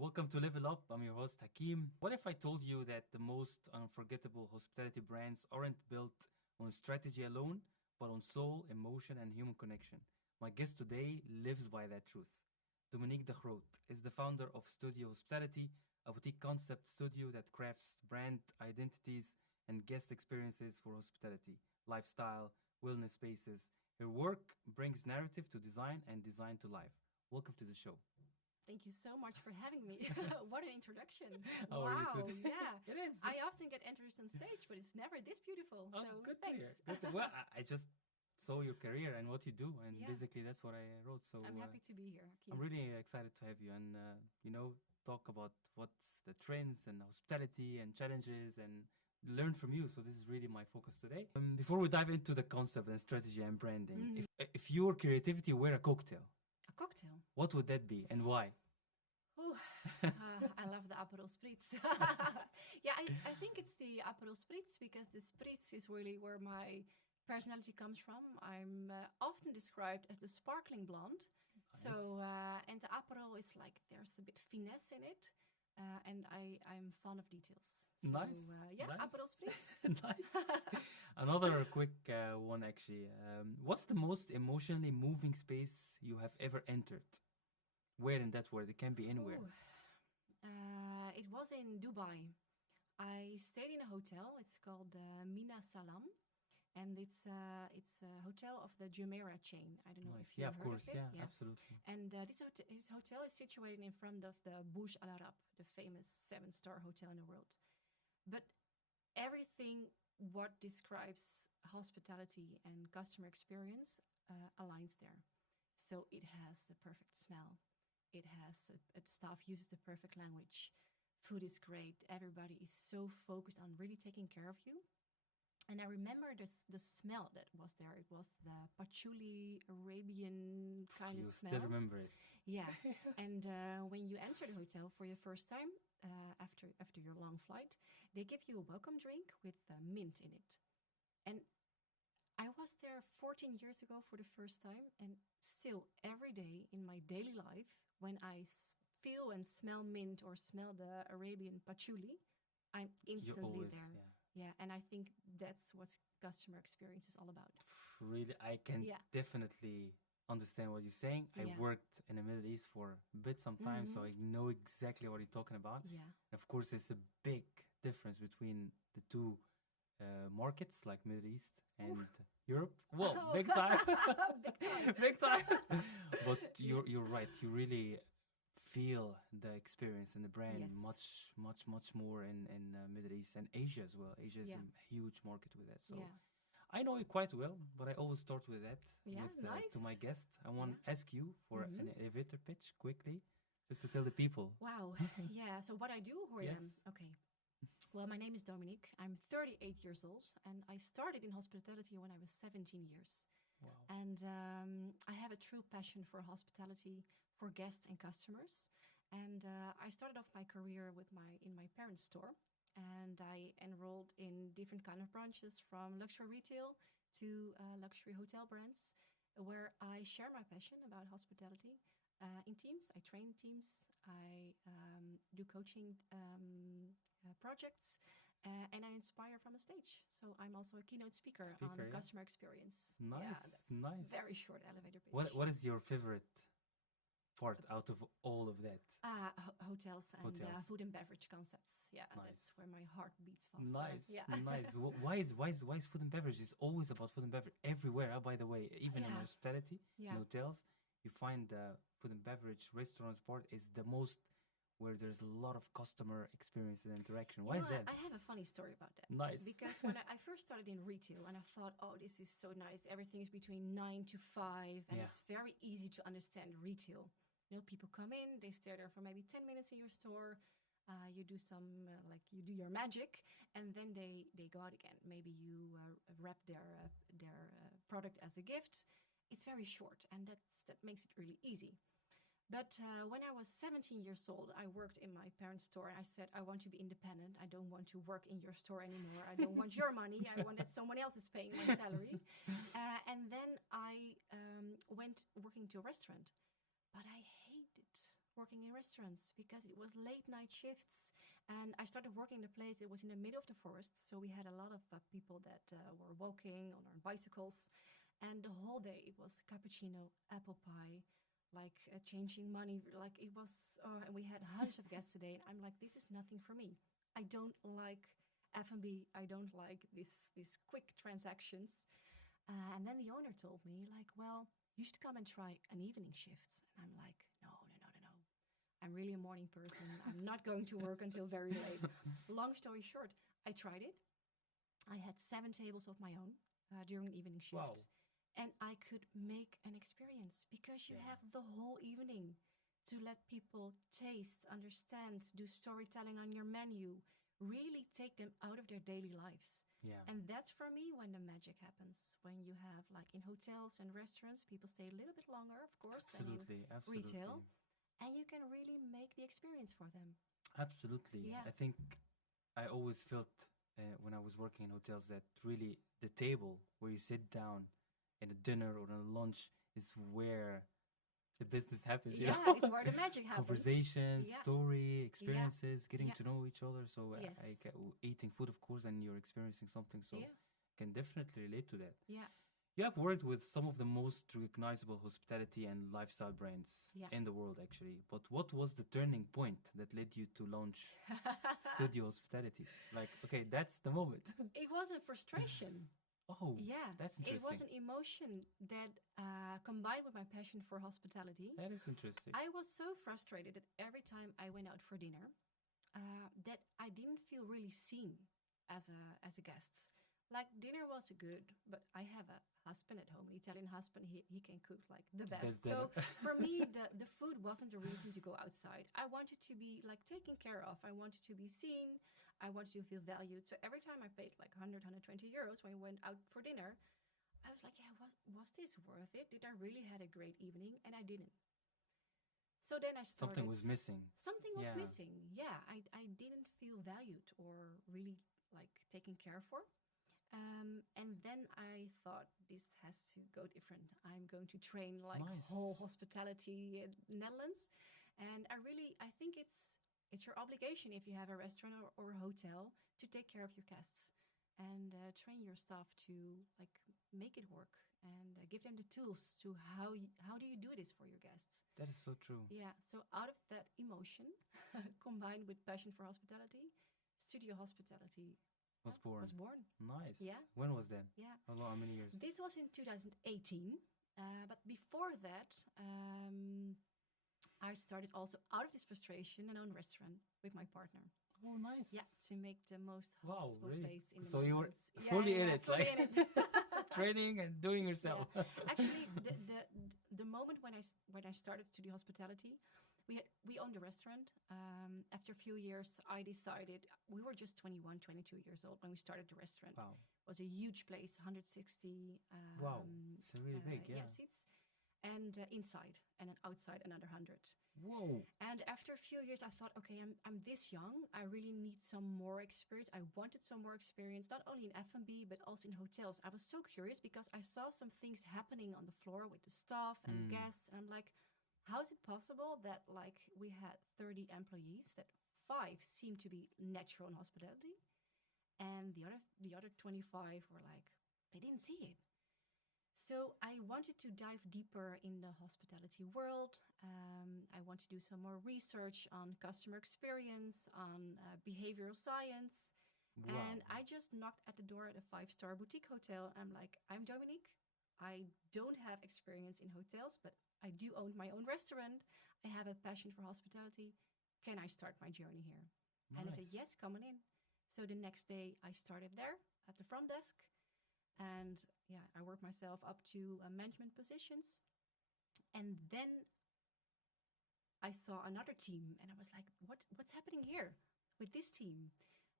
Welcome to Level Up. I'm your host Hakim. What if I told you that the most unforgettable hospitality brands aren't built on strategy alone, but on soul, emotion, and human connection? My guest today lives by that truth. Dominique de Groot is the founder of Studio Hospitality, a boutique concept studio that crafts brand identities and guest experiences for hospitality, lifestyle, wellness spaces. Her work brings narrative to design and design to life. Welcome to the show. Thank you so much for having me. What an introduction. How are you Wow, today? yeah. It is. I often get introduced on stage, but it's never this beautiful. Oh, So good to thanks. hear. Well, I just saw your career and what you do, and Yeah. basically that's what I wrote. So I'm happy to be here. I'm Hakeem. really excited to have you and talk about what's the trends and hospitality and challenges and learn from you. So this is really my focus today. Before we dive into the concept and strategy and branding, if your creativity were a cocktail, A cocktail. what would that be and why? Ooh, I love the Aperol Spritz. Yeah, I think it's the Aperol Spritz because the Spritz is really where my personality comes from. I'm often described as the sparkling blonde. So, and the Aperol is like there's a bit finesse in it. I'm fond of details. So, Nice. yeah, Nice. Aperol Spritz. Nice. Another quick one, actually. What's the most emotionally moving space you have ever entered? Where in that world? It can be anywhere. Ooh. It was in Dubai. I stayed in a hotel. It's called Mina Salam, and it's a hotel of the Jumeirah chain. I don't know Nice. if you Yeah, of heard course. of it. Yeah, absolutely. And this hotel is situated in front of the Burj Al Arab, the famous seven-star hotel in the world. But everything what describes hospitality and customer experience aligns there. So it has the perfect smell. Staff uses the perfect language. Food is great. Everybody is so focused on really taking care of you. And I remember the smell that was there. It was the patchouli Arabian kind You of still smell. remember it. Yeah. And when you enter the hotel for your first time, after your long flight, they give you a welcome drink with mint in it. And I was there 14 years ago for the first time, and still every day in my daily life, when I feel and smell mint or smell the Arabian patchouli, I'm You instantly always, there. yeah. Yeah, and I think that's what customer experience is all about. Really, I can Yeah. definitely understand what you're saying. I Yeah. worked in the Middle East for a bit sometimes, so I know exactly what you're talking about. Yeah. Of course, it's a big difference between the two markets, like Middle East and Europe. Whoa, big time, Big time. big time. But you're right. You really feel the experience and the brand Yes. much more in Middle East and Asia as well. Asia is Yeah. a huge market with that. So Yeah. I know it quite well, but I always start with that. Yeah, To my nice. guest, I want to ask you for Mhm. an elevator pitch quickly, just to tell the people. Wow. Yeah. So what I do, who I Yes. am. Okay. Well, my name is Dominique. I'm 38 years old, and I started in hospitality when I was 17 years. Wow. And I have a true passion for hospitality, for guests and customers. And I started off my career in my parents' store, and I enrolled in different kind of branches, from luxury retail to luxury hotel brands, where I share my passion about hospitality in teams. I train teams. I do coaching projects. And I inspire from a stage. So I'm also a keynote speaker on Speaker, yeah. customer experience. Nice, Yeah, that's nice. very short elevator pitch. What is your favorite part out of all of that? Hotels and Hotels. food and beverage concepts. Yeah, Nice. that's where my heart beats faster. Nice, Yeah. nice. Why is food and beverage? It's always about food and beverage everywhere. By the way, even in Yeah. hospitality, Yeah. in hotels, you find the food and beverage restaurants part is the most where there's a lot of customer experience and interaction. Why is that? I have a funny story about that. Nice. Because when I first started in retail, and I thought, oh, this is so nice. Everything is between 9 to 5, and Yeah. it's very easy to understand retail. People come in, they stay there for maybe 10 minutes in your store. You do you do your magic, and then they go out again. Maybe you wrap their product as a gift. It's very short, and that makes it really easy. But when I was 17 years old, I worked in my parents' store. And I said, I want to be independent. I don't want to work in your store anymore. I don't want your money. I want that someone else is paying my salary. And then I went working to a restaurant. But I hated working in restaurants because it was late night shifts. And I started working in a place, it was in the middle of the forest. So we had a lot of people that were walking on our bicycles. And the whole day it was cappuccino, apple pie, like changing money. Like it was, and we had hundreds of guests a day. And I'm like, this is nothing for me. I don't like F&B. I don't like these quick transactions. And then the owner told me, like, well, you should come and try an evening shift. And I'm like, no, no, no, no, no. I'm really a morning person. I'm not going to work until very late. Long story short, I tried it. I had 7 tables of my own during an evening shift. Wow. And I could make an experience because you have the whole evening to let people taste, understand, do storytelling on your menu, really take them out of their daily lives. Yeah. And that's for me when the magic happens. When you have, like in hotels and restaurants, people stay a little bit longer, of course, than in Absolutely. retail. And you can really make the experience for them. Absolutely. Yeah. I think I always felt when I was working in hotels that really the table where you sit down in a dinner or a lunch is where the business happens. Yeah, You know? it's where the magic happens. Conversations, Yeah. story, experiences, getting Yeah. to know each other. So Yes. eating food, of course, and you're experiencing something. So Yeah. can definitely relate to that. Yeah. You have worked with some of the most recognizable hospitality and lifestyle brands Yeah. in the world, actually. But what was the turning point that led you to launch Studio Hospitality? Like, okay, that's the moment. It was a frustration. Oh, Yeah, that's it was interesting. an emotion that combined with my passion for hospitality. That is interesting. I was so frustrated that every time I went out for dinner, that I didn't feel really seen as a guest. Like dinner was good, but I have a husband at home, an Italian husband. He can cook like the best. Best So dinner. for me, the food wasn't the reason to go outside. I wanted to be like taken care of. I wanted to be seen. I wanted to feel valued. So every time I paid like 100, 120 euros when we went out for dinner, I was like, yeah, was this worth it? Did I really had a great evening? And I didn't. So then I started. Something was missing. Something was Yeah. missing. Yeah, I didn't feel valued or really like taken care for. And then I thought this has to go different. I'm going to train like Nice. whole hospitality in Netherlands, and I think it's your obligation if you have a restaurant or a hotel to take care of your guests and train your staff to like make it work and give them the tools to how do you do this for your guests. That is so true. Yeah. So out of that emotion combined with passion for hospitality, Studio Hospitality Was born. was born. Nice. Yeah. When was that? Yeah. How many years? This was in 2018. But before that, I started also out of this frustration an own restaurant with my partner. Oh, nice. Yeah, to make the most Wow, hospitable really? place in the So you were Netherlands. fully in it, fully like in it. training and doing yourself. Yeah. Actually, the moment when I started Studio Hospitality, we owned a restaurant. After a few years, I decided we were just 21, 22 years old when we started the restaurant. Wow. It was a huge place, 160. Wow. It's really big, yeah. seats, and inside and then outside another 100. Whoa. And after a few years, I thought, okay, I'm this young. I really need some more experience. I wanted some more experience, not only in F&B, but also in hotels. I was so curious because I saw some things happening on the floor with the staff and guests. And I'm like, how is it possible that like we had 30 employees, that 5 seemed to be natural in hospitality, and the other 25 were like, they didn't see it. So I wanted to dive deeper in the hospitality world. I want to do some more research on customer experience, on behavioral science. Wow. And I just knocked at the door at a 5-star boutique hotel. I'm like, I'm Dominique. I don't have experience in hotels, but I do own my own restaurant. I have a passion for hospitality. Can I start my journey here? And I said, yes, come on in. So the next day I started there at the front desk. And yeah, I worked myself up to management positions. And then I saw another team and I was like, what's happening here with this team?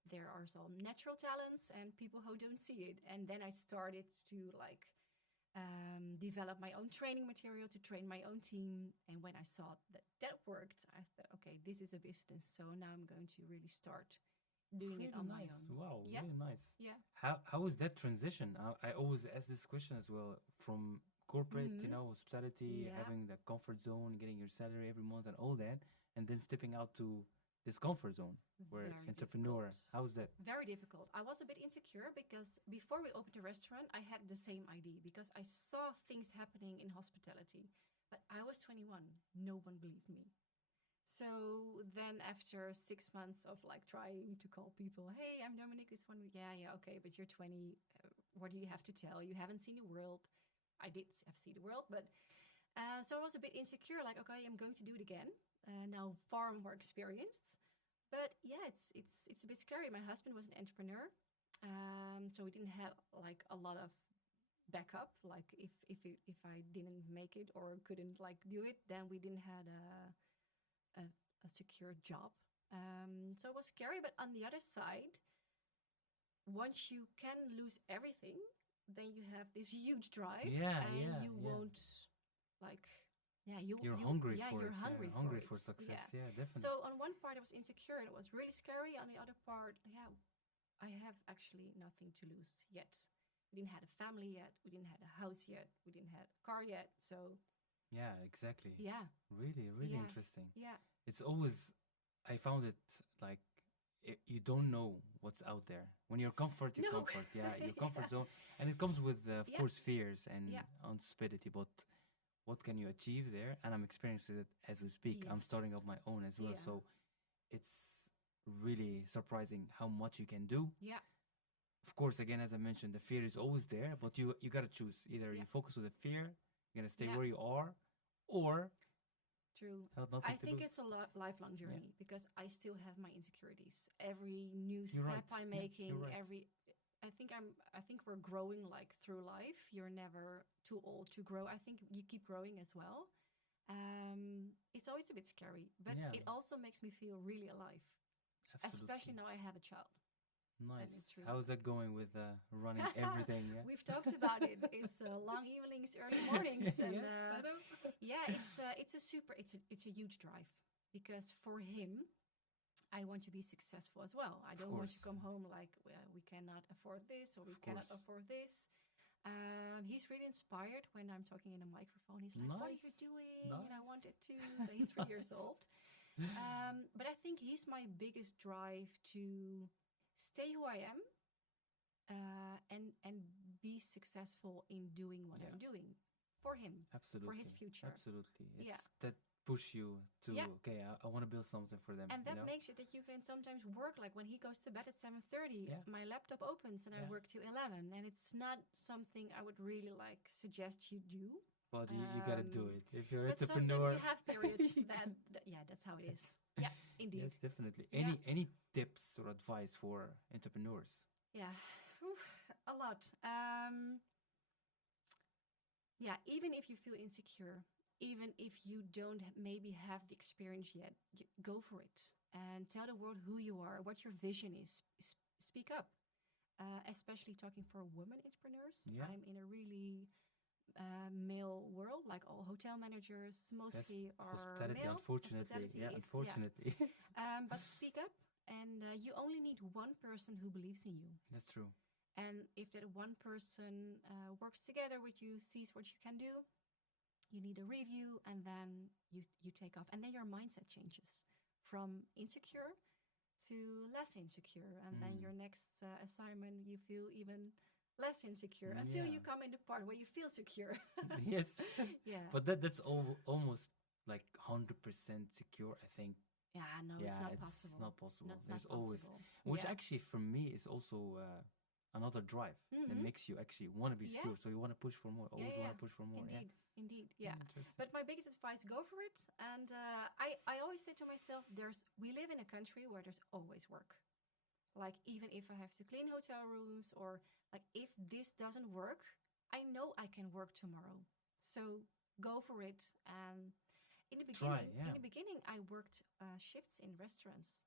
There are some natural talents and people who don't see it. And then I started to like develop my own training material to train my own team. And when I saw that worked, I thought, okay, this is a business. So now I'm going to really start doing it on my own. Wow, Yeah. really nice. Yeah. How is that transition? I always ask this question as well, from corporate, Mhm. hospitality, Yeah. having the comfort zone, getting your salary every month and all that, and then stepping out to this comfort zone where Very difficult. entrepreneur. How's that? Very difficult. I was a bit insecure because before we opened the restaurant, I had the same idea because I saw things happening in hospitality. But I was 21. No one believed me. So then after 6 months of like trying to call people, hey, I'm Dominique, this one, yeah, yeah, okay, but you're 20. What do you have to tell? You haven't seen the world. I did have seen the world, but so I was a bit insecure, like, okay, I'm going to do it again. Now far more experienced. But yeah, it's a bit scary. My husband was an entrepreneur, so we didn't have like a lot of backup. Like if I didn't make it or couldn't like do it, then we didn't had a secure job. So it was scary. But on the other side, once you can lose everything, then you have this huge drive, Yeah, and yeah, you yeah. won't like you You're you hungry yeah for you're it. hungry for Hungry it. for success. Yeah. Yeah, definitely. So on one part I was insecure and it was really scary. On the other part, yeah, I have actually nothing to lose yet. We didn't have a family yet. We didn't have a house yet. We didn't have a car yet. So Yeah, exactly. yeah, Really, really yeah, interesting. yeah, It's always, I found it like you don't know what's out there. When you're comfort, you no, comfort. Yeah, your yeah, comfort zone. And it comes with, of yeah, course, fears and yeah, unstability. But what can you achieve there? And I'm experiencing it as we speak. I'm yes, starting up my own as well. yeah, So it's really surprising how much you can do. yeah, Of course, again, as I mentioned, the fear is always there, but you gotta choose. Either yeah, you focus on the fear, you're gonna stay yeah. where you are, or True. have nothing I to think lose. it's a lifelong Yeah, journey because I still have my insecurities. Every new you're right. step I'm Yeah, you're making, right. I think we're growing like through life. You're never too old to grow. I think you keep growing as well. It's always a bit scary, but Yeah, it also makes me feel really alive. Especially absolutely. now I have a child, and Nice. it's really How's that going with running everything? Yeah. We've talked about it. It's long evenings, early mornings, and Yes, I know. yeah, it's a huge drive because for him, I want to be successful as well. I Of don't want to course, come home like well, we cannot afford this or we of cannot course. afford this. He's really inspired when I'm talking in a microphone. He's like, "What are you Nice, doing?" And I nice, wanted to. So he's 3 years nice. old. But I think he's my biggest drive to stay who I am and be successful in doing what Yeah, I'm doing for him, for his absolutely, future. absolutely. It's Yeah, that push you to yeah, okay. I want to build something for them. and that makes it that you can sometimes work like when he goes to bed at 7:30. Yeah, My laptop opens and I yeah. work till 11, and it's not something I would really like suggest you do. But you gotta do Um, it if you're an but some then you entrepreneur. have periods You that yeah, that's how it is. Yeah, indeed. yes, definitely. Yeah, Any tips or advice for entrepreneurs? yeah, Oof, a lot. Yeah, even if you feel insecure, even if you don't maybe have the experience yet, go for it and tell the world who you are, what your vision is. Speak up, especially talking for women entrepreneurs. Yeah, I'm in a really male world, like all hotel managers that's mostly are hospitality. male. Unfortunately, Hospitality yeah, is, yeah. unfortunately, But speak up, and you only need one person who believes in you. that's true. And if that one person works together with you, sees what you can do, you need a review, and then you take off. And then your mindset changes from insecure to less insecure. And then Mm. your next assignment, you feel even less insecure until Yeah. you come in the part where you feel secure. Yes, Yeah. but that's almost like 100% secure. I think. Yeah, no, Yeah, it's not it's possible. not possible. No, it's not There's always, possible. which Yeah. actually for me is also another drive that Mm-hmm. makes you actually want to be Yeah. secure. So you want to push for more. Yeah, Always yeah, want yeah. to push for more. Yeah. Indeed, indeed, Yeah, yeah. interesting. But my biggest advice: go for it. And I always say to myself, we live in a country where there's always work. Like even if I have to clean hotel rooms or like if this doesn't work, I know I can work tomorrow. So go for it. And Try. in Yeah. the beginning, I worked shifts in restaurants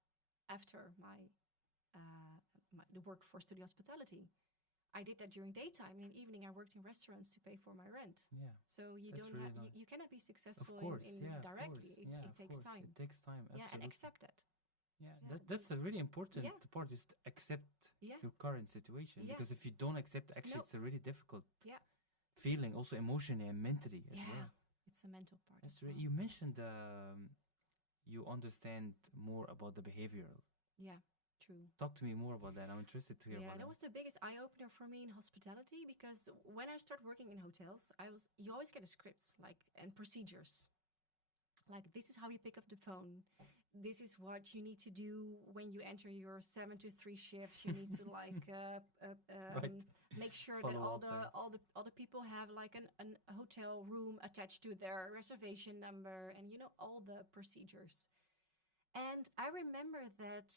after the work for studio hospitality. I did that during daytime. In the evening, I worked in restaurants to pay for my rent. Yeah. So you That's don't really have nice. you cannot be Of successful course. in Yeah. Of course. directly. Yeah. It Of takes course. time. It takes time. Yeah, and Absolutely. accept that. Yeah. Yeah, That's a really important yeah, part. Is accept yeah, your current situation yeah. because if you don't accept, actually, No, it's a really difficult yeah, feeling, also emotionally and mentally as Yeah, well. it's a mental part That's as right. well. You mentioned you understand more about the behavioral. Yeah, true. Talk to me more about that. I'm interested to hear Yeah, about that that. was the biggest eye opener for me in hospitality because when I started working in hotels, you always get a script like and procedures. Like this is how you pick up the phone. This is what you need to do when you enter your 7 to 3 shifts. You need to Right. make sure that Follow up and all the people have like a hotel room attached to their reservation number, and you know all the procedures. And I remember that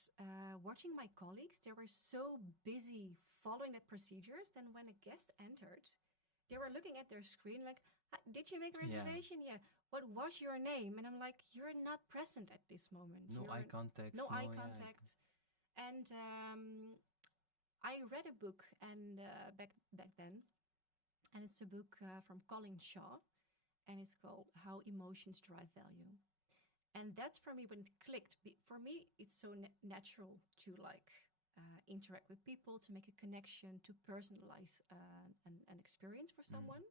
watching my colleagues, they were so busy following the procedures. Then when a guest entered, they were looking at their screen like, "Did you make a yeah, reservation? Yeah. What was your name?" And I'm like, "You're not present at this moment. no eye You're contact, no eye no yeah. contact." And I read a book and back then, and it's a book from Colin Shaw, and it's called How Emotions Drive Value. And that's for me when it clicked. For me, it's so natural to interact with people, to make a connection, to personalize an experience for Mm. someone.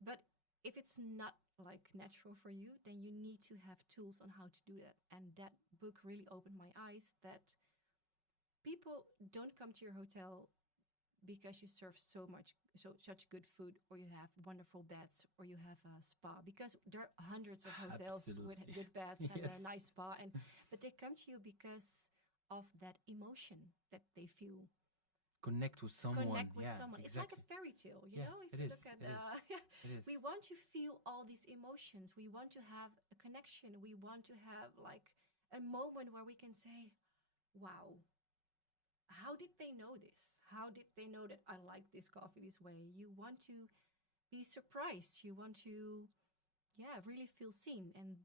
But if it's not like natural for you, then you need to have tools on how to do that. And that book really opened my eyes that people don't come to your hotel because you serve such good food, or you have wonderful beds, or you have a spa, because there are hundreds of hotels with Absolutely. good beds and Yes. a nice spa, and but they come to you because of that emotion that they feel. Connect with someone. Connect with Yeah, someone. It's like a exactly. fairy tale, you Yeah, know. If it you is. look at It is. It is. we want to feel all these emotions. We want to have a connection. We want to have like a moment where we can say, "Wow, how did they know this? How did they know that I like this coffee this way?" You want to be surprised. You want to, yeah, really feel seen. And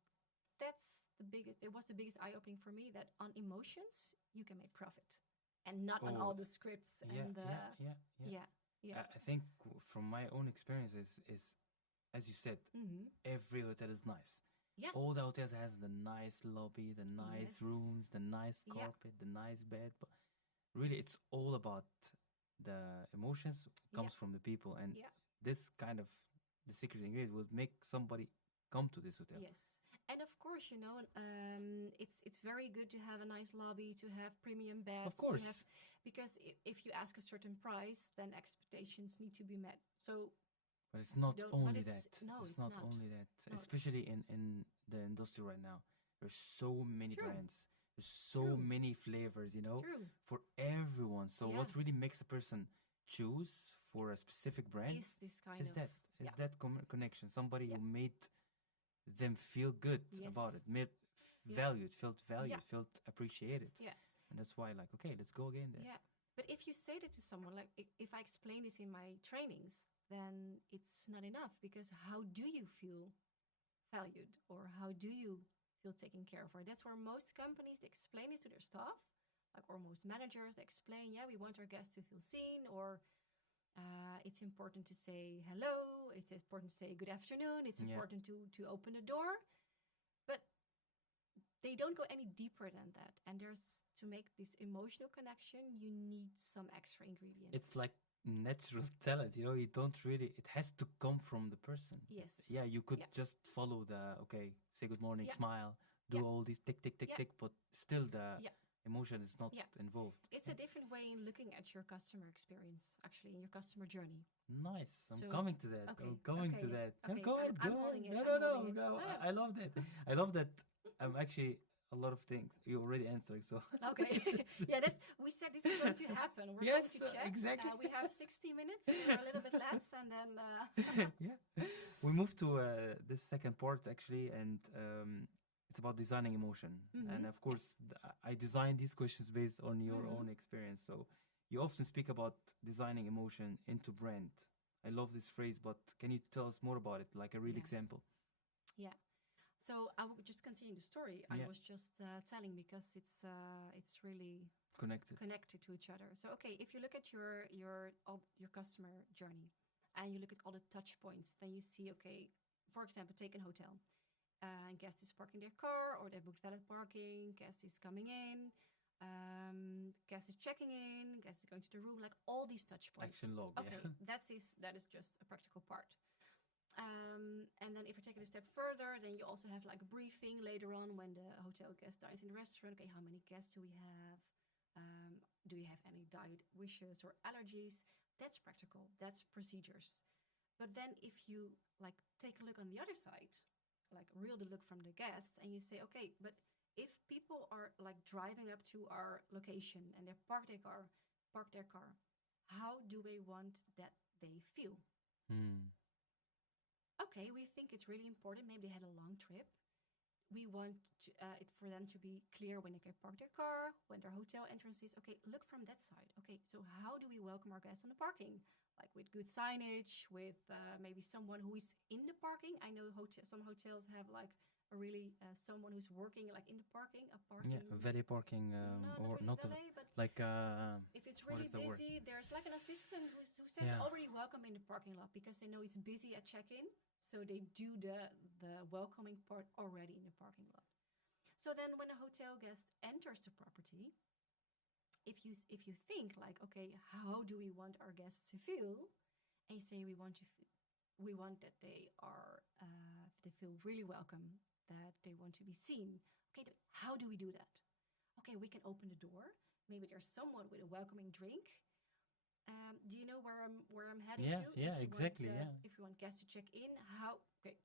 it was the biggest eye opening for me that on emotions, you can make profit and not on Oh, all the scripts yeah, and the, yeah, yeah, yeah. yeah, yeah. I think from my own experience is as you said, Mm-hmm. every hotel is nice. Yeah. All the hotels has the nice lobby, the nice Yes. rooms, the nice Yeah. carpet, the nice bed. But really, it's all about the emotions Yeah. comes from the people, and Yeah. this kind of the secret ingredient will make somebody come to this hotel. Yes. And of course, you know, it's very good to have a nice lobby, to have premium Of beds, to course, have, because if you ask a certain price, then expectations need to be met. So but it's not don't. But only that. it's no, It's it's not not. only that. No, Especially in the industry right now, there's so many true, brands. There's so true, many flavors. true. For everyone. So Yeah, what really makes a person choose for a specific brand is this kind is of, that yeah, connection. Somebody yeah, who made them feel good yes, about it, made yeah, felt yeah, valued, felt appreciated, yeah. and that's why like okay, let's go again there. Yeah. But if you say that to someone, like if I explain this in my trainings, then it's not enough, because how do you feel valued, or how do you feel taken care of? Or that's where most companies, they explain this to their staff, like, or most managers, they explain, yeah, we want our guests to feel seen, or it's important to say hello, it's important to say good afternoon, it's Yeah, important to open the door. But they don't go any deeper than that. And there's, to make this emotional connection, you need some extra ingredients. it's like natural talent. You don't really. It has to come from the person. Yes. Yeah, you could Yeah. just follow the okay, say good morning, Yeah. smile, do Yeah. all these tick tick tick Yeah. tick, but still the Yeah. emotion is not Yeah. involved. It's a different way in looking at your customer experience, actually, in your customer journey. Nice. I'm So, coming to that. okay. I'm coming to Okay. that. No, Okay. go ahead. Go I'm ahead. holding it. No, I'm no, no, holding it. no. No, no. I love that. I love that. I'm actually a lot of things you already answered. So Okay. Yeah, we said this is going to happen. We're yes, going to check. exactly. We have 60 minutes or a little bit less, and then yeah. We move to this second part actually, and it's about designing emotion. And of course, I designed these questions based on your own experience. So you often speak about designing emotion into brand. I love this phrase, but can you tell us more about it, like a real Yeah. example? Yeah. So I will just continue the story. I Yeah. was just telling, because it's really Connected. connected to each other. So okay, if you look at your customer journey, and you look at all the touch points, then you see, okay, for example, take a hotel. Guest is parking their car, or they booked valet parking. Guest is coming in. Guest is checking in, guest is going to the room, like all these touch points. Action log. Okay, Yeah. that is just a practical part. And then if you take it a step further, then you also have like a briefing later on when the hotel guest dines in the restaurant. Okay, how many guests do we have? Do you have any diet wishes or allergies? That's practical. That's procedures. But then if you like take a look on the other side, like reel the look from the guests, and you say, okay, but if people are like driving up to our location and they park their car, how do we want that they feel? Hmm. Okay, we think it's really important. Maybe they had a long trip. We want it for them to be clear when they can park their car, when their hotel entrance is. Okay, look from that side. Okay, so how do we welcome our guests on the parking? Like with good signage, with maybe someone who is in the parking. I know some hotels have like a really someone who's working like in the parking, a parking. Yeah, valet parking, No, or not not really valet, but like if it's what really is the word? busy, there's like an assistant who says Yeah. already welcome in the parking lot because they know it's busy at check-in. So they do the welcoming part already in the parking lot. So then when a hotel guest enters the property, if you think like, okay, how do we want our guests to feel? And you say we want that they are they feel really welcome, that they want to be seen. Okay, how do we do that? Okay, we can open the door. Maybe there's someone with a welcoming drink. Do you know where I'm heading Yeah, to? yeah, If you exactly, want, yeah. if you want guests to check in,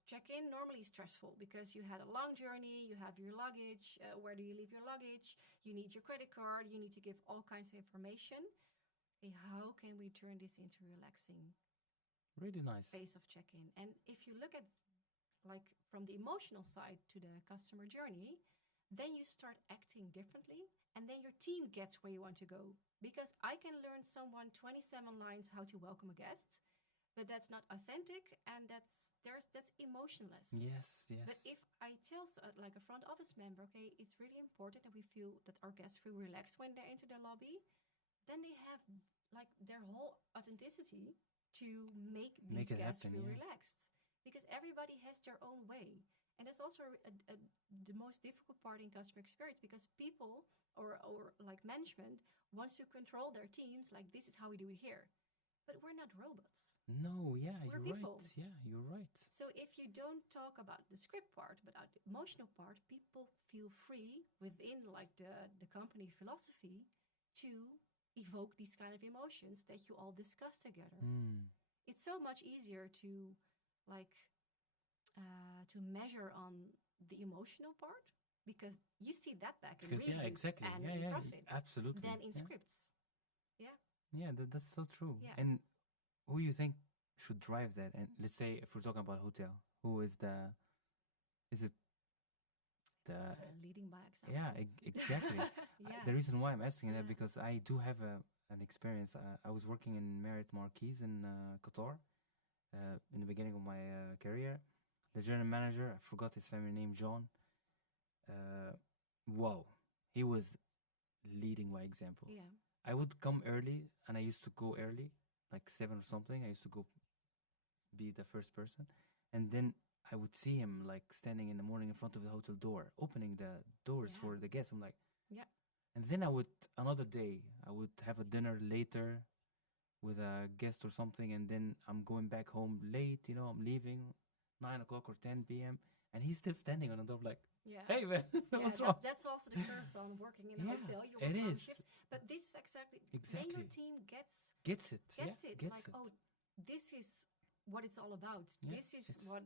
check in normally is stressful because you had a long journey. You have your luggage. Where do you leave your luggage? You need your credit card. You need to give all kinds of information. Okay, how can we turn this into relaxing Really nice. phase of check-in? And if you look at like from the emotional side to the customer journey, then you start acting differently and then your team gets where you want to go. Because I can learn someone 27 lines how to welcome a guest, but that's not authentic and that's emotionless. Yes, yes. But if I tell like a front office member, okay, it's really important that we feel that our guests feel relaxed when they enter the lobby, then they have like their whole authenticity to make these Make it guests happen, feel yeah. relaxed because everybody has their own way. And that's also the most difficult part in customer experience because people or like management wants to control their teams like this is how we do it here. But we're not robots. No, yeah, We're you're people. right. Yeah, you're right. So if you don't talk about the script part, but about the emotional part, people feel free within like the company philosophy to evoke these kind of emotions that you all discuss together. Mm. It's so much easier to like to measure on the emotional part because you see that back in Because reviews yeah, exactly. and Yeah, in yeah, profit absolutely. than in Yeah. scripts. Yeah. Yeah, that's so true. Yeah. And who you think should drive that? And let's say if we're talking about hotel, who is the? Is it the? Leading by example. Yeah, exactly. Yeah. The reason why I'm asking that Yeah. because I do have an experience. I was working in Marriott Marquis in Qatar in the beginning of my career. The general manager, I forgot his family name, John. Uh, wow, he was leading by example. Yeah. I would come early, and I used to go early, like 7 or something. I used to go be the first person, and then I would see him like standing in the morning in front of the hotel door, opening the doors Yeah. for the guests. I'm like, Yeah. and then I would another day I would have a dinner later with a guest or something, and then I'm going back home late. You know, I'm leaving 9 o'clock or 10 p.m. and he's still standing on the door like, Yeah. hey man, Yeah, what's wrong? that's also the curse on working in a Yeah, hotel. You it work long is. shifts, but this is exactly then Exactly. your team gets Gets it. gets Yeah, it. gets Like, it. oh, this is what it's all about. Yeah, This is it's what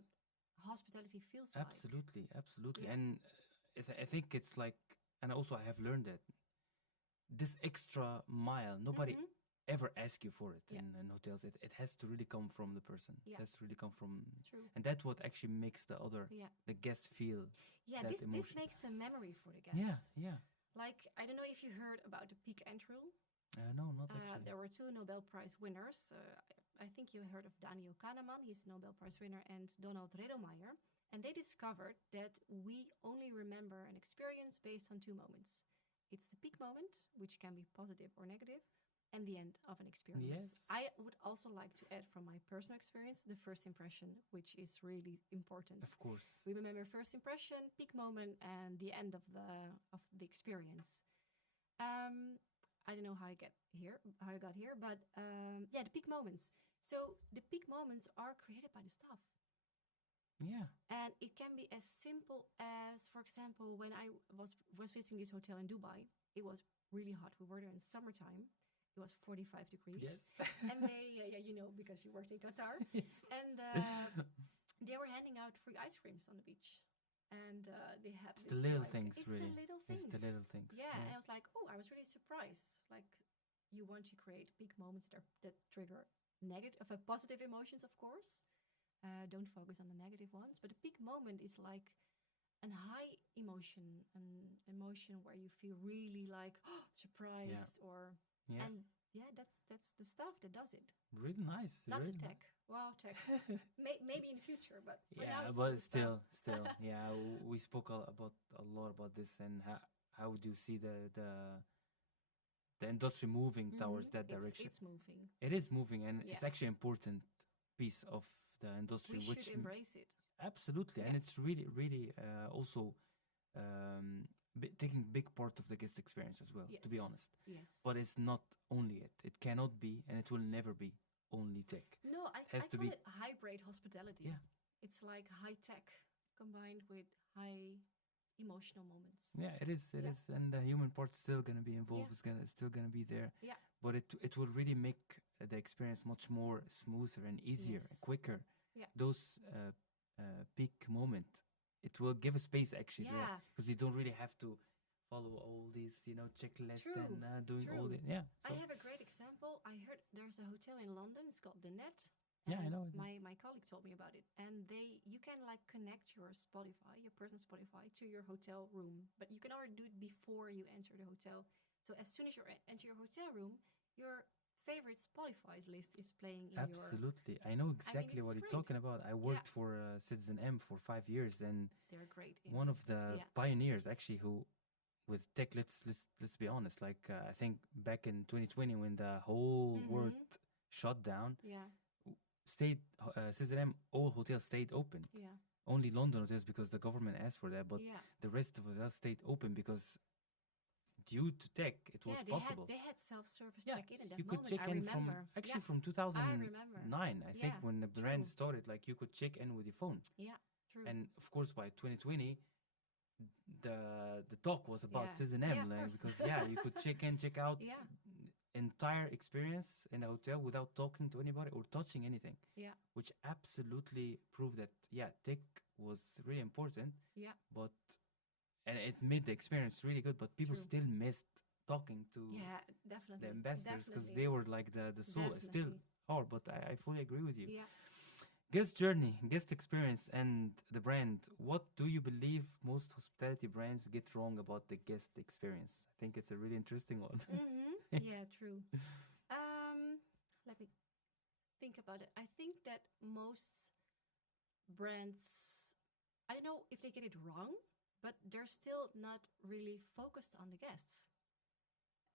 hospitality feels like. absolutely, absolutely. Yeah. And I think it's like, and also I have learned that this extra mile, nobody Mhm. ever ask you for it Yeah. in hotels. It has to really come from the person. Yeah. It has to really come from, True. and that's what actually makes Yeah. the guest feel Yeah, that this emotion. makes a memory for the guests. Yeah, yeah. Like, I don't know if you heard about the peak end rule. No, not actually. There were two Nobel Prize winners. I think you heard of Daniel Kahneman, he's a Nobel Prize winner, and Donald Redelmeier. And they discovered that we only remember an experience based on two moments. It's the peak moment, which can be positive or negative, and the end of an experience. Yes. I would also like to add from my personal experience the first impression, which is really important. Of course. We remember first impression, peak moment, and the end of the experience. I don't know how I got here, but yeah, the peak moments. So the peak moments are created by the staff. Yeah. And it can be as simple as, for example, when I was visiting this hotel in Dubai, it was really hot. We were there in summertime. It was 45 degrees. Yes. And they, yeah, you know, because you worked in Qatar. Yes. And they were handing out free ice creams on the beach. And they had It's this, the little like, things, it's really. the little things. It's the little things. Yeah, and I was like, oh, I was really surprised. Like, you want to create peak moments that trigger negative, positive emotions, of course. Don't focus on the negative ones, but a peak moment is like an high emotion, an emotion where you feel really like surprised, or Yeah. and yeah, that's the stuff that does it. Really nice. Not really the tech. Wow, tech. Maybe in the future, but for now Yeah, it's but still the still, stuff. yeah. We spoke a lot about this, and how do you see the industry moving towards that direction? It's moving. It is moving, and Yeah. it's actually an important piece of the industry, We which should embrace it. absolutely, and Yeah. it's really, really also taking big part of the guest experience as well. To be Yes. honest, Yes. but it's not only it. It cannot be, and it will never be only tech. No, I has to call be- it hybrid hospitality. Yeah. It's like high tech combined with high emotional moments. Yeah, it is. It Yeah. is, and the human part's still gonna be involved. Yeah. It's still gonna be there. Yeah. But it will really make the experience much more smoother and easier, Yes. quicker. Yeah. Those peak moment, it will give a space actually, Yeah. because you don't really have to follow all these checklists True, and doing all true. the yeah. I So have a great example. I heard there's a hotel in London. It's called The Net. Yeah, I and know it. My colleague told me about it, and you can like connect your Spotify, your personal Spotify, to your hotel room, but you can already do it before you enter the hotel. So as soon as you enter your hotel room, your favorite Spotify's list is playing in your. absolutely, I know exactly it's what you're great. talking about. I worked for Citizen M for 5 years, and They're great. one of the Yeah. pioneers actually who with tech, let's be honest, like I think back in 2020 when the whole world shut down, Yeah. stayed CZM, all hotels stayed open. Yeah. Only London hotels because the government asked for that, but Yeah. the rest of hotels stayed open because due to tech it was Yeah, possible. they had self-service Yeah, check-in at that you could moment. check I in remember. from actually Yeah. from 2009, remember. I think, Yeah, when the brand true. started, like you could check in with your phone. Yeah, true. And of course by 2020 the talk was about Yeah. Citizen Yeah, M, of like, course. because you could check in, check out, Yeah. entire experience in the hotel without talking to anybody or touching anything. Yeah. Which absolutely proved that tech was really important. Yeah. But and it made the experience really good, but people True. still missed talking to Yeah, definitely. the ambassadors because Definitely. they were like the soul. Still Definitely. are, but I fully agree with you. Yeah. Guest journey, guest experience, and the brand. What do you believe most hospitality brands get wrong about the guest experience? I think it's a really interesting one. Yeah, true. Let me think about it. I think that most brands, I don't know if they get it wrong, but they're still not really focused on the guests.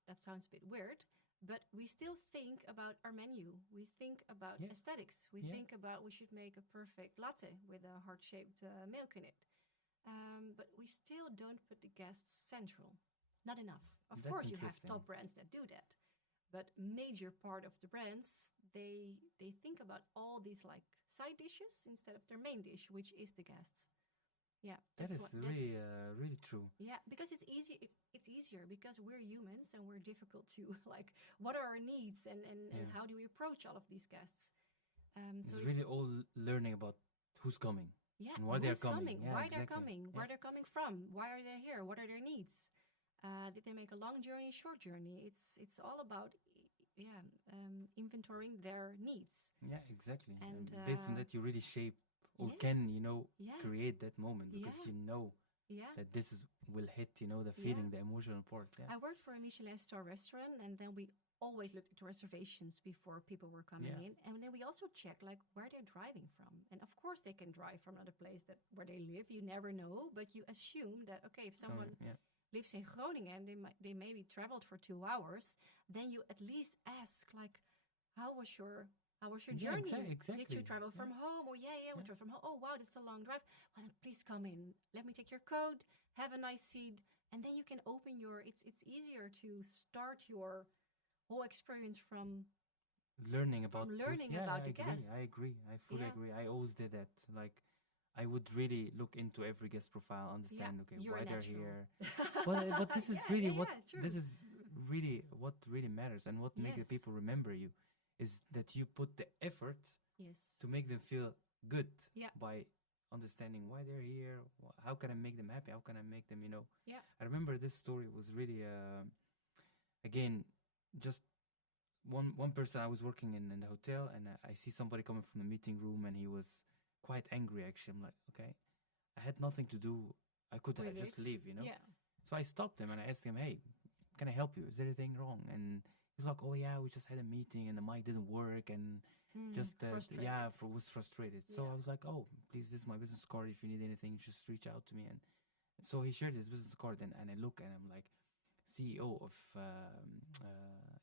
That sounds a bit weird, but we still think about our menu. We think about Yeah. aesthetics. We Yeah. think about we should make a perfect latte with a heart-shaped milk in it. But we still don't put the guests central. Not enough. Of That's course, you have interesting. top brands that do that, but major part of the brands they think about all these like side dishes instead of their main dish, which is the guests. Yeah, That is really that's really true. yeah, because it's easy. It's easier because we're humans and we're difficult to like. What are our needs and Yeah. how do we approach all of these guests? It's So really all learning about who's coming. yeah, and why they're who's coming. Yeah, why exactly. they're coming, Yeah. where they're coming from, why are they here, what are their needs? Did they make a long journey, short journey? It's all about inventorying their needs. Yeah, exactly. And, based on that, you really shape or yes. can Yeah. create that moment because Yeah. you know Yeah. that this will hit the feeling, the emotional part. Yeah. I worked for a Michelin star restaurant, and then we always looked at the reservations before people were coming Yeah. in, and then we also checked like where they're driving from. And of course, they can drive from another place that where they live. You never know, but you assume that okay, if someone yeah. lives in Groningen, they maybe traveled for 2 hours. Then you at least ask like, how was your Yeah, journey? Did exactly. you travel from home? Oh yeah, we traveled from home. Oh wow, that's a long drive. Well, then please come in. Let me take your coat. Have a nice seat. and then you can open your. It's easier to start your whole experience from Learning about learning yeah, about I the agree. guests. I agree. I fully Yeah, agree. I always did that. Like, I would really look into every guest profile, yeah, understand, okay, you're why a they're natural. here. But this is Yeah, really yeah, what yeah, true. this is really what really matters, and what make the Yes, people remember you is that you put the effort yes, to make them feel good yeah, by understanding why they're here. How can I make them happy? How can I make them, yeah. I remember this story was really, again, just one person. I was working in the hotel, and I see somebody coming from the meeting room, and he was quite angry. Actually, I'm like, okay, I had nothing to do. I could With just it, leave. yeah. So I stopped him and I asked him, hey, can I help you? Is there anything wrong? And he's like, oh yeah, we just had a meeting and the mic didn't work, and just Frustrated. yeah, was frustrated. So Yeah. I was like, oh, please, this is my business card. If you need anything, just reach out to me. And so he shared his business card, and I look and I'm like, CEO of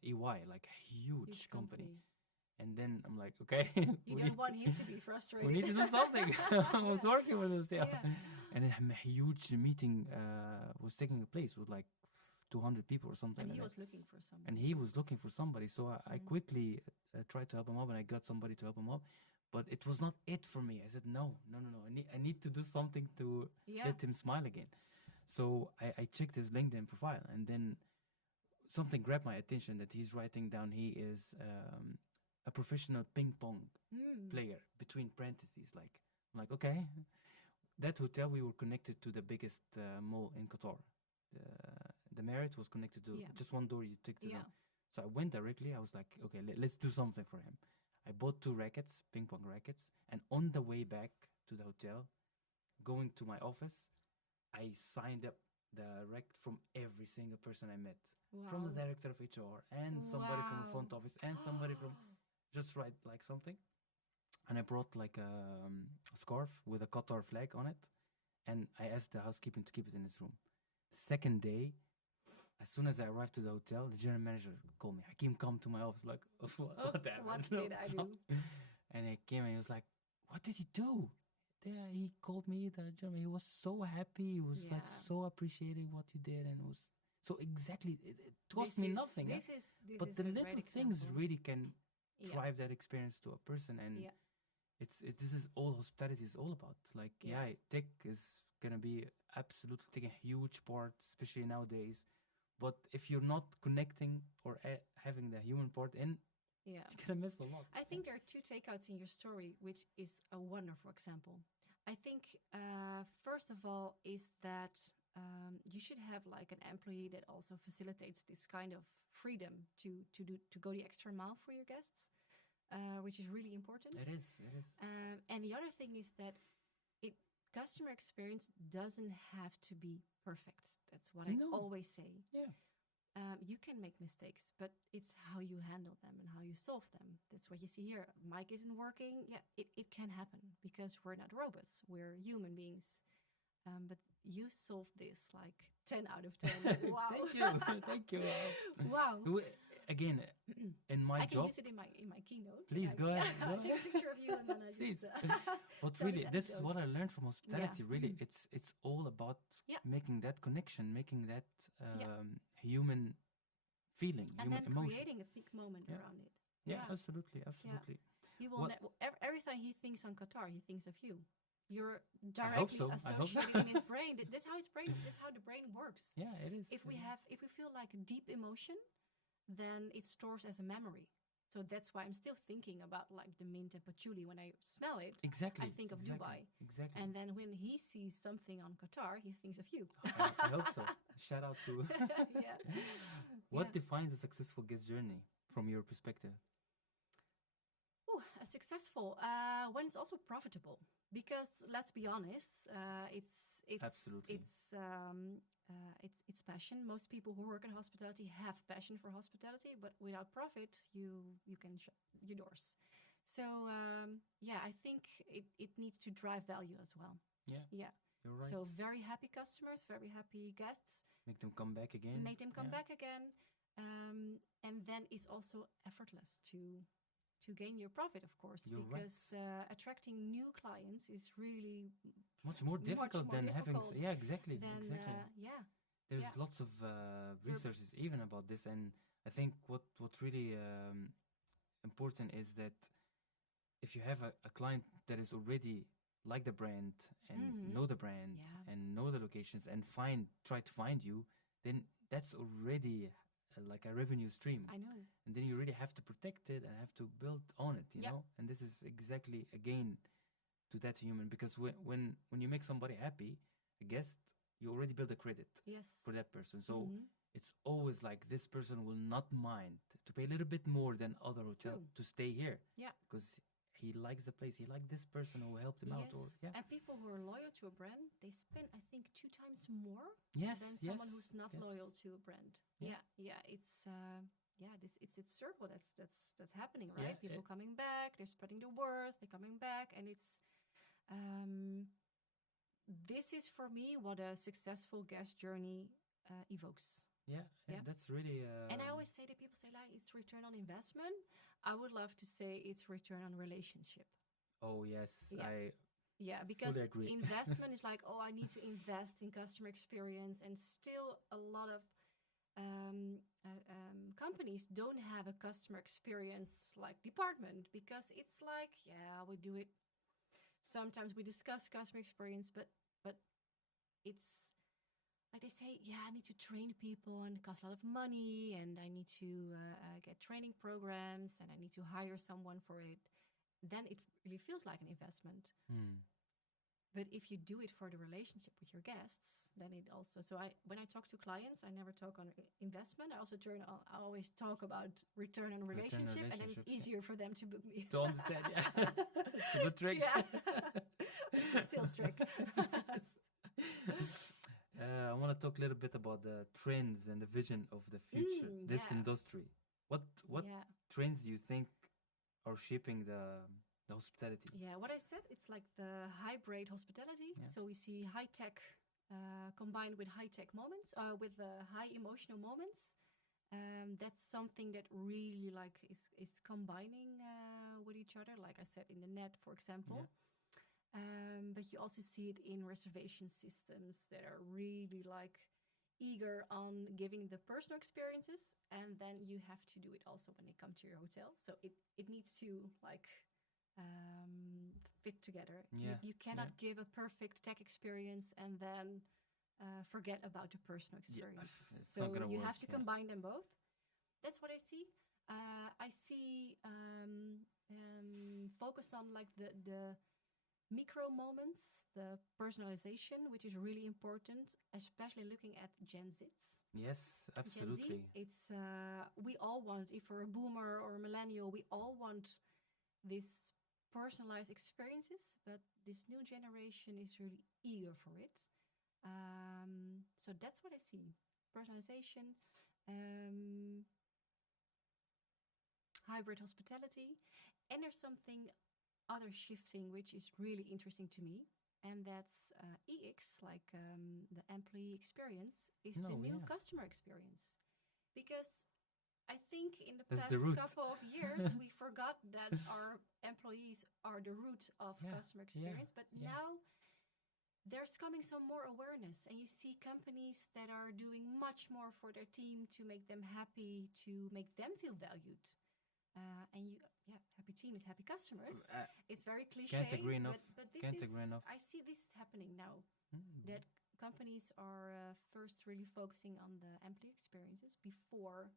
EY, like a Huge huge company. company. And then I'm like, okay, You we don't need want him to be we frustrated. need to do something. I was Yeah. working with this, yeah. Yeah. And then a huge meeting was taking place with like 200 people or something And like he that. was looking for And somebody he too. was looking for somebody, so I quickly tried to help him up, and I got somebody to help him up. But it was not it for me. I said, no, no, no, no. I need to do something to Yeah. let him smile again. So I checked his LinkedIn profile, and then something grabbed my attention that he's writing down he is a professional ping pong Mm. player, between parentheses. Like, I'm like, okay. That hotel, we were connected to the biggest mall in Qatar. The Marriott was connected to Yeah. just one door. You take to Yeah. them. So I went directly. I was like, okay, let's do something for him. I bought 2 rackets, ping pong rackets, and on the way back to the hotel, going to my office, I signed up the rec from every single person I met, from the Wow. director of HR and somebody from the Wow. front office and somebody from just write like something. And I brought like a scarf with a Qatar flag on it, and I asked the housekeeping to keep it in his room. Second day, as soon as I arrived to the hotel, the general manager called me. Hakim, come to my office. Like, what Oh, happened? what did I do? And he came and he was like, what did he do? Yeah, he called me. The general. He was so happy. He was like Yeah. so appreciating what you did, and it was so exactly. It cost This me is nothing. this But is the a great little things example. really can Yeah. drive that experience to a person, and Yeah. this is all hospitality is all about. Like, Yeah. yeah, tech is gonna be absolutely taking a huge part, especially nowadays. But if you're not connecting or having the human part in, Yeah. you're gonna miss a lot. I think there are two takeouts in your story, which is a wonderful example. I think, first of all, is that you should have like an employee that also facilitates this kind of freedom to go the extra mile for your guests, which is really important. It is. It is. And the other thing is that it customer experience doesn't have to be perfect. That's what I No. always say. Yeah. You can make mistakes, but it's how you handle them and how you solve them. That's what you see here. Mic isn't working. Yeah, it can happen because we're not robots. We're human beings. But you solved this like 10 out of 10. Wow. Thank you. Thank you. Wow. Again, in my I can job, use it in my keynote. please go ahead. Go I'll take a ahead. picture of you and then I Please. just. But tell really, this is anecdote. what I learned from hospitality. Yeah. Really, it's all about Yeah. making that connection, making that Yeah. human feeling, And human then emotion. creating a peak moment Yeah. around it. Yeah, absolutely, absolutely. He will. What- Every time he thinks on Qatar, he thinks of you. You're I hope directly so. I hope so. associating in his brain. This how his brain. This how the brain works. Yeah, it is. If we feel like a deep emotion, then it stores as a memory. So that's why I'm still thinking about like the mint and patchouli when I smell it. Exactly. I think of exactly, Dubai. Exactly. And then when he sees something on Qatar, he thinks of you. I hope so. Shout out to. Yeah. What Yeah. defines a successful guest journey from your perspective? Ooh, successful when it's also profitable. Because let's be honest, it's Absolutely. it's passion. Most people who work in hospitality have passion for hospitality, but without profit, you can shut your doors. So yeah, I think it needs to drive value as well. Yeah, Yeah. you're right. So very happy customers, very happy guests, Make them come back again. make them come Yeah. back again, and then it's also effortless to gain your profit, of course, You're right. because attracting new clients is really Much more difficult more than having. difficult Yeah, exactly. than exactly. yeah. There's Yeah. lots of Her- researches even about this, and I think what's really important is that if you have a client that is already like the brand and know the brand Yeah. and know the locations and try to find you, then that's already like a revenue stream. I know. And then you really have to protect it and have to build on it, you Yeah. know. And this is exactly again to that human, because when you make somebody happy, a guest, you already build a credit Yes. for that person. So it's always like this person will not mind to pay a little bit more than other hotel True. to stay here Yeah. because he likes the place. He likes this person who helped him out. Or Yes. And people who are loyal to a brand, they spend, I think, 2 times more yes, than yes, someone who's not yes. loyal to a brand. Yeah. Yeah. It's it's circle that's happening, Yeah, right? People coming back, they're spreading the word, they're coming back, and it's this is for me what a successful guest journey evokes. Yeah, Yeah. that's really. And I always say that people say like it's return on investment. I would love to say it's return on relationship. Oh yes, Yeah. I Yeah, because fully agree. investment is like, oh, I need to invest in customer experience, and still a lot of companies don't have a customer experience like department because it's like, yeah, we do it. Sometimes we discuss customer experience, but it's like they say, yeah, I need to train people and it costs a lot of money, and I need to get training programs, and I need to hire someone for it. Then it really feels like an investment. But if you do it for the relationship with your guests, then it also. So when I talk to clients, I never talk on investment. I also I always talk about return on relationship, and then it's easier for them to book me. To understand, yeah, it's a good trick. Yeah, it's a sales trick. I want to talk a little bit about the trends and the vision of the future. This Yeah. industry. What Yeah. trends do you think are shaping the hospitality? Yeah, what I said, it's like the hybrid hospitality. Yeah. So we see high tech combined with high tech moments, with high emotional moments. That's something that really like is combining with each other. Like I said, in the net, for example. But you also see it in reservation systems that are really like eager on giving the personal experiences, and then you have to do it also when they come to your hotel. So it needs to like fit together. Yeah. You cannot give a perfect tech experience and then forget about the personal experience. It's So not gonna you work, have to combine them both. That's what I see. I see focus on like the micro moments, the personalization, which is really important, especially looking at Gen Z. Yes, Gen absolutely. Z, it's we all want, if we're a boomer or a millennial, we all want this personalized experiences, but this new generation is really eager for it. So that's what I see: personalization, hybrid hospitality, and there's something other shifting which is really interesting to me, and that's EX, like the employee experience, is the new customer experience. Because I think in the That's past the root. couple of years, we forgot that our employees are the root of customer experience. But now there's coming some more awareness, and you see companies that are doing much more for their team to make them happy, to make them feel valued. Happy team is happy customers. It's very cliche. Can't agree enough. But this Can't is, agree enough. I see this is happening now. That companies are first really focusing on the employee experiences before.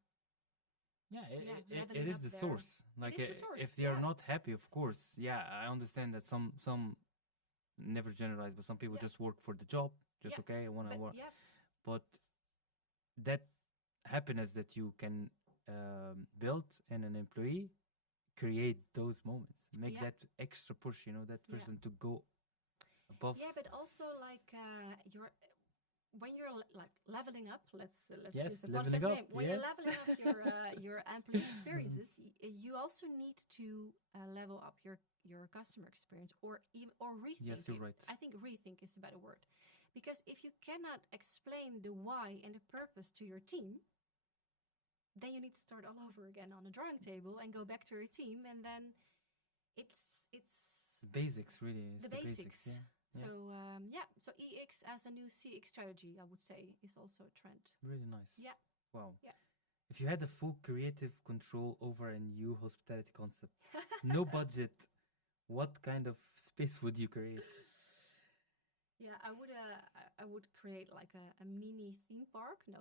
It is the source. Like is the source, if they are not happy, of course, I understand that some never generalize, but some people just work for the job, just okay, I want to work. But that happiness that you can build in an employee, create those moments, make that extra push, that person to go above. Yeah, but also like when you're like leveling up, let's use the podcast name. When you're leveling up your employee experiences, you also need to level up your customer experience, or rethink. Yes, you're right. I think rethink is a better word, because if you cannot explain the why and the purpose to your team, then you need to start all over again on the drawing table and go back to your team, and then it's the basics, really. the basics. So EX as a new CX strategy, I would say, is also a trend. Really nice. Yeah, Wow. yeah. If you had the full creative control over a new hospitality concept, no budget, what kind of space would you create? Yeah, I would create like a mini theme park. No,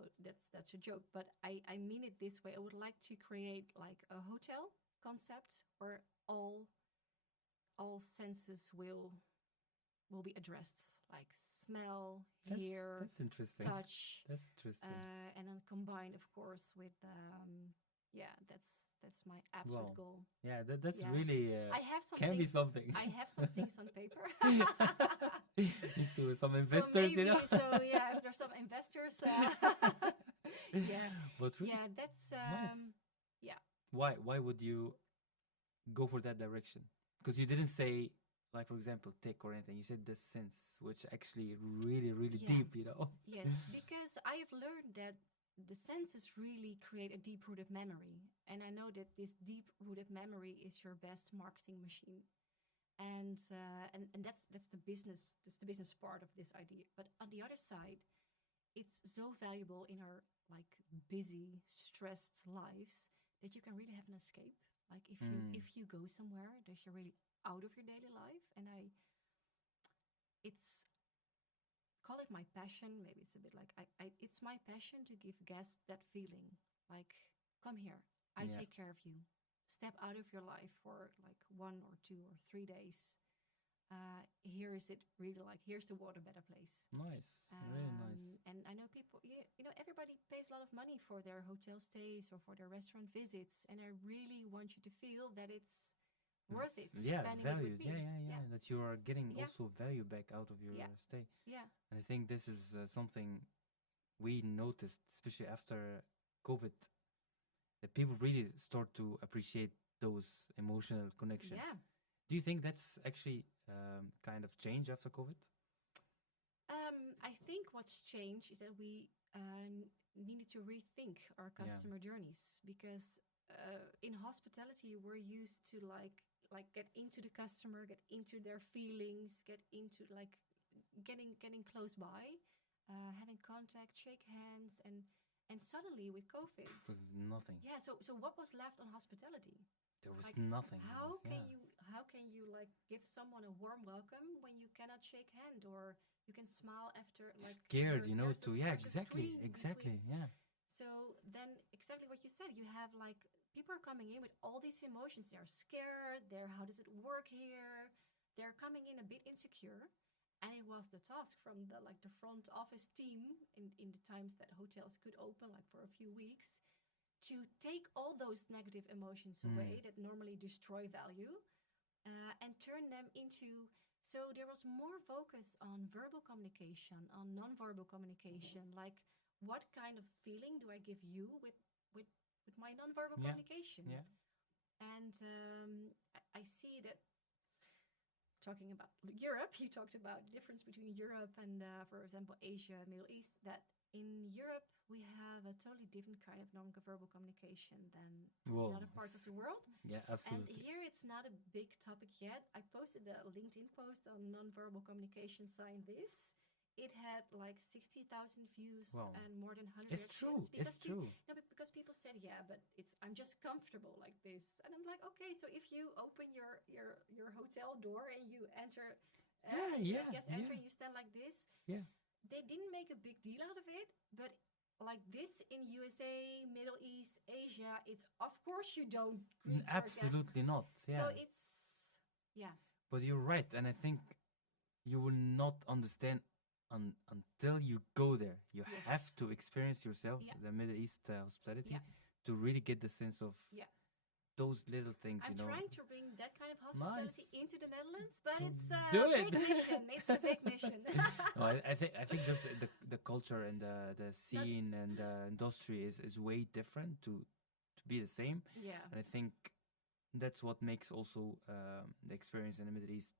that's a joke, but I mean it this way. I would like to create like a hotel concept where all senses will be addressed, like smell, hear, That's interesting. touch, That's interesting. and then combined, of course, with yeah, that's my absolute Wow. goal. Yeah, that's Yeah. really I have some can be things. something. I have some things on paper. Into some So investors, maybe, you know. so yeah, if there's some investors, yeah, But really yeah, that's nice. yeah. Why would you go for that direction? Because you didn't say, like, for example, tech or anything. You said the sense, which actually really Yeah. deep, you know. Yes, because I have learned that the senses really create a deep rooted memory. And I know that this deep rooted memory is your best marketing machine. And that's the business part of this idea. But on the other side, it's so valuable in our like busy, stressed lives that you can really have an escape. Like Mm. if you go somewhere that you're really out of your daily life, and it's call it my passion. Maybe it's a bit like it's my passion to give guests that feeling. Like, come here, I Yeah. take care of you. Step out of your life for like 1 or 2 or 3 days. Here is it really like here's the water better place. Nice. Really nice. And I know people, everybody pays a lot of money for their hotel stays or for their restaurant visits, and I really want you to feel that it's worth it Yeah, spending it with values. me. Yeah. That you are getting Yeah, also value back out of your yeah, stay. yeah, And I think this is something we noticed, especially after COVID, that people really start to appreciate those emotional connection. yeah. Do you think that's actually kind of change after COVID? I think what's changed is that we needed to rethink our Yeah. customer journeys, because in hospitality we're used to like get into the customer, get into their feelings, get into like getting close by, having contact, shake hands, and suddenly with COVID, It was nothing. yeah. So what was left on hospitality? There was Like, nothing. how can you like give someone a warm welcome when you cannot shake hand, or you can smile after like Scared, there's to yeah, there's a screen exactly, between. yeah. So then exactly what you said, you have like people are coming in with all these emotions. They're scared, they're how does it work here? They're coming in a bit insecure. And it was the task from the front office team in the times that hotels could open like for a few weeks, to take all those negative emotions away that normally destroy value, and turn them into. So there was more focus on verbal communication, on non-verbal communication, like what kind of feeling do I give you with my non-verbal Yeah, communication. yeah. And I see that talking about Europe, you talked about the difference between Europe and, for example, Asia, Middle East, that in Europe we have a totally different kind of non-verbal communication than in Whoa. other parts of the world. Yeah, And absolutely. here it's not a big topic yet. I posted a LinkedIn post on non-verbal communication, sign this. It had like 60,000 views Wow. and more than 100 It's true. reactions, because It's true. no, but because people said, yeah, but I'm just comfortable like this. And I'm like, okay, so if you open your hotel door and you enter, and you have guests enter, and you stand like this, Yeah. they didn't make a big deal out of it. But like this in USA, Middle East, Asia, it's of course you don't greet your guest. Absolutely not. Yeah. So it's yeah, But you're right, and I think you will not understand until you go there. You Yes. have to experience yourself Yeah. the Middle East hospitality Yeah. to really get the sense of yeah. those little things. I'm you know. trying to bring that kind of hospitality Nice. into the Netherlands, but it's a Do big it. mission. It's a big mission. No, I think just the culture and the scene and the industry is way different to be the same. Yeah. And I think that's what makes also the experience in the Middle East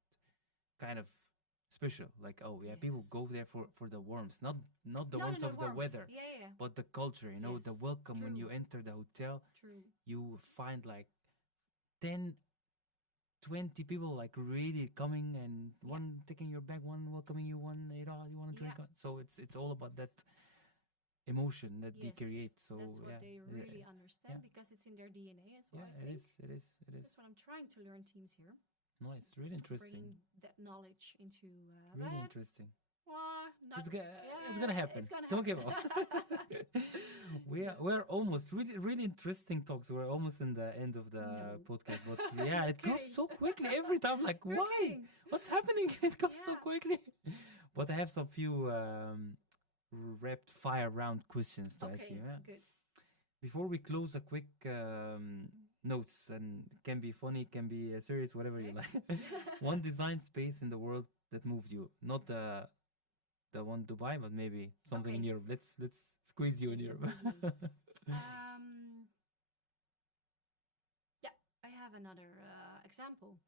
kind of special. Like, oh yeah, people Yes. go there for the warmth, not the No, warmth no, of the warmth. weather, Yeah. but the culture. The Yes, welcome when true. you enter the hotel. True. You find like 10, 20 people like really coming, and one taking your bag, one welcoming you, one you want to drink. Yeah. So it's all about that emotion that they Yes, create. So that's what yeah, they really understand yeah, because it's in their DNA as well. yeah, I it think is, it is, it is. that's what I'm trying to learn teams here, Nice, really interesting, bringing that knowledge into. really But interesting. not. It's gonna happen. It's gonna Don't happen. give up. We're almost really interesting talks. We're almost in the end of the No. podcast, but yeah, it goes Kidding. so quickly every time. Like, You're why? kidding. What's happening? It goes so Yeah. quickly. But I have some few rapid fire round questions to ask Okay, you. Yeah? good. Before we close, a quick notes, and can be funny, can be serious, whatever you Okay. like. One design space in the world that moved you, not the one Dubai, but maybe something in Okay. Europe. Let's squeeze you in Yes, that Europe. move you. Yeah, I have another example.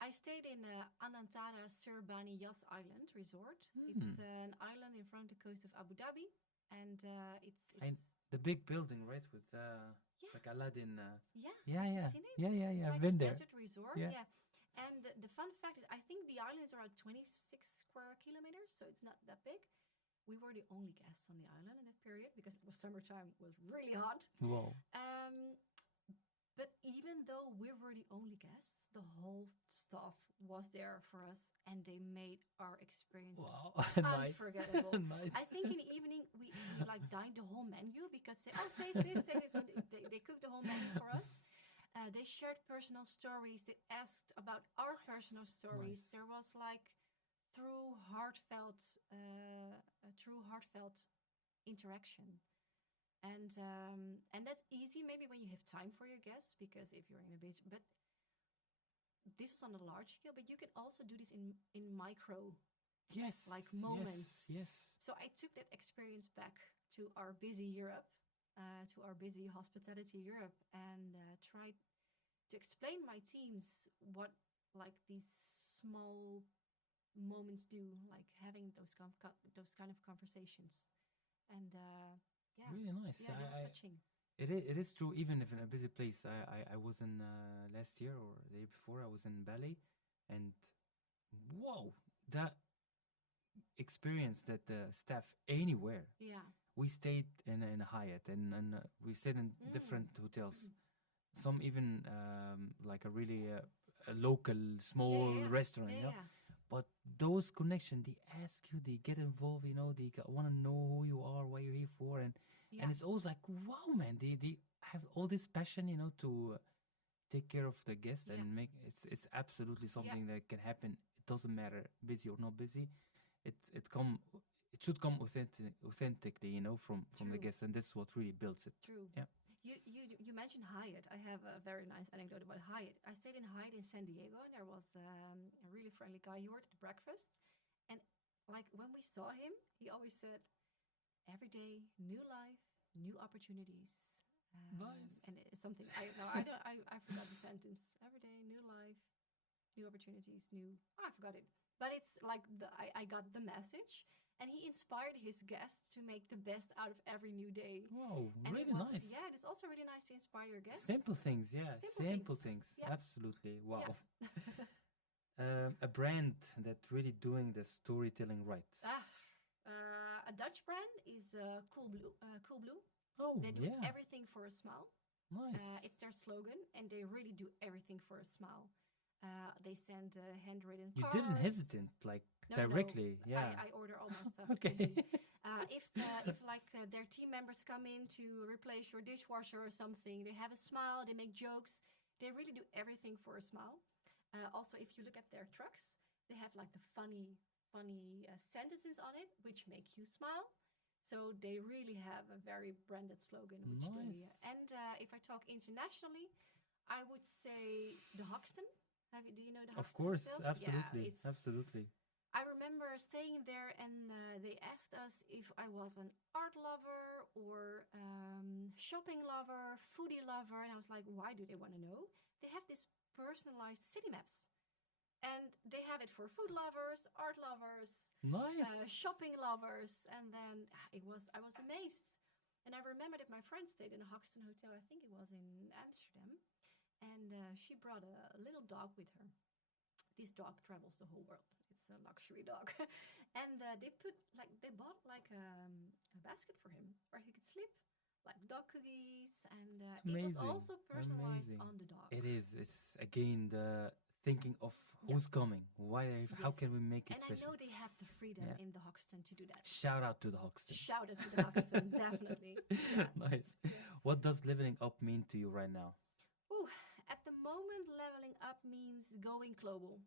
I stayed in Anantara Surbani Yas Island Resort. It's an island in front of the coast of Abu Dhabi, and And it's the big building, right, with yeah, like Aladdin. yeah. Yeah, Have you yeah, seen it? yeah, yeah, It's yeah. I've like a been there. desert resort. Yeah. Yeah. And the fun fact is, I think the island is around 26 square kilometers, so it's not that big. We were the only guests on the island in that period because it was summertime, it was really hot. Wow. But even though we were the only guests, the whole staff was there for us, and they made our experience Wow. Nice. unforgettable. Nice. I think in the evening we like dined the whole menu because taste this, taste this. So they cooked the whole menu for us. They shared personal stories. They asked about our personal stories. Nice. There was like through heartfelt, true heartfelt interaction. And that's easy maybe when you have time for your guests, because if you're in a busy, but this was on a large scale, but you can also do this in micro Yes. like moments. Yes. Yes. So I took that experience back to our busy Europe, to our busy hospitality Europe, and tried to explain my teams what like these small moments do, like having those kind of conversations, and yeah, Really nice. yeah, that was touching. It is true. Even if in a busy place, I was in last year or the year before. I was in Bali, and wow, that experience that the staff anywhere. Yeah. We stayed in a Hyatt, and we stayed in different hotels. Some even like a really a local small restaurant, you know. Yeah. But those connections, they ask you, they get involved, you know, they want to know who you are, what you're here for, and it's always like, wow, man, they have all this passion, you know, to take care of the guest and make it's absolutely something that can happen. It doesn't matter busy or not busy. It should come authentically, you know, from the guests, and this is what really builds it. True. Yeah. You mentioned Hyatt. I have a very nice anecdote about Hyatt. I stayed in Hyatt in San Diego, and there was a really friendly guy. He ordered breakfast, and like when we saw him, he always said, "Every day, new life, new opportunities." Nice. And it's something I no, I don't. I forgot the sentence. Every day, new life, new opportunities, new. I forgot it. But it's like I got the message, and he inspired his guests to make the best out of every new day. Wow, And really nice. Yeah, it's also really nice to inspire your guests. Simple things, yeah. Simple things. Yeah. Absolutely. Wow. Yeah. A brand that really doing the storytelling right. A Dutch brand is Cool Blue. Cool Blue. Oh, They do yeah. everything for a smile. Nice. It's their slogan, and they really do everything for a smile. They send handwritten You cards. didn't hesitate, like directly. No. Yeah. I order all my stuff. Okay. If like their team members come in to replace your dishwasher or something, they have a smile. They make jokes. They really do everything for a smile. Also, if you look at their trucks, they have like the funny sentences on it, which make you smile. So they really have a very branded slogan, which Nice. and if I talk internationally, I would say the Hoxton. Do you know the Hoxton? Of course, hotels? absolutely, Yeah, absolutely. I remember staying there, and they asked us if I was an art lover or shopping lover, foodie lover, and I was like, why do they want to know? They have this personalized city maps, and they have it for food lovers, art lovers, Nice. shopping lovers, and then I was amazed. And I remember that my friend stayed in a Hoxton hotel. I think it was in Amsterdam, and she brought a little dog with her. This dog travels the whole world. It's a luxury dog, and they bought like a basket for him where he could sleep, like dog cookies, and it was Amazing. also personalized Amazing. on the dog. It is. It's again the thinking of Yeah. who's coming. How Yes. can we make it And I special? know they have the freedom Yeah. in the Hoxton to do that. Shout out to the Hoxton. Shout out to the Hoxton, definitely. Yeah. Nice. Yeah. What does leveling up mean to you right now? Ooh, at the moment, leveling up means going global,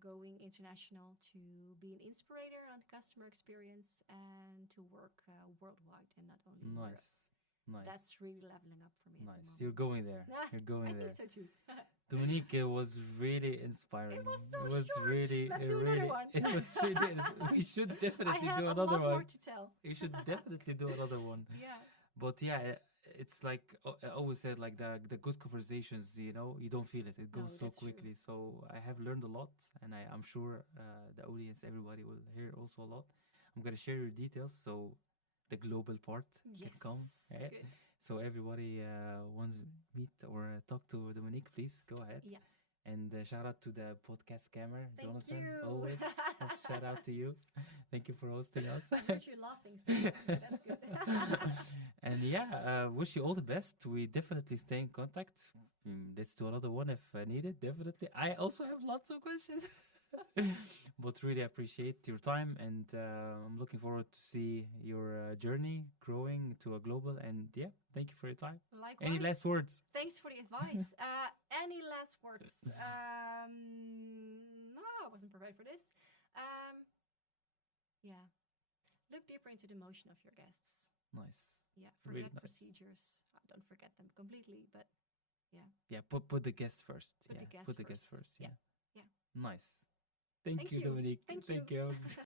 going international to be an inspirator on customer experience and to work worldwide and not only in Europe. Nice. Nice. That's really leveling up for me at the Nice. moment. You're going there. You're going I there. think so too. Dominique, it was really inspiring. It was so It was short. really, Let's it do really, another one. it was really. We should I definitely have do a another lot one. more to tell. You should definitely do another one. Yeah. But yeah, it's like I always said, like the good conversations. You don't feel it. It No, goes so that's true. quickly. So I have learned a lot, and I'm sure the audience, everybody will hear also a lot. I'm gonna share your details so the global part Yes. can come. Yeah. Good. So everybody wants to meet or talk to Dominique, please go ahead. Yeah. And shout out to the podcast scammer, Thank Jonathan. you. Always. Shout out to you. Thank you for hosting us. I heard you laughing, so that's good. And yeah, wish you all the best. We definitely stay in contact. Let's do another one if needed. Definitely. I also have lots of questions. But really appreciate your time, and I'm looking forward to see your journey growing to a global. And yeah, thank you for your time. Likewise. Any last words? Thanks for the advice. Any last words? No, I wasn't prepared for this. Yeah. Look deeper into the emotion of your guests. Nice. Yeah. Really Forget nice. procedures. Don't forget them completely, but yeah. Yeah, put the guests first. Put Yeah, the guests put the guests first. first. Yeah. Yeah. Nice. Thank Thank you, you. Dominique. Thank Thank you. you.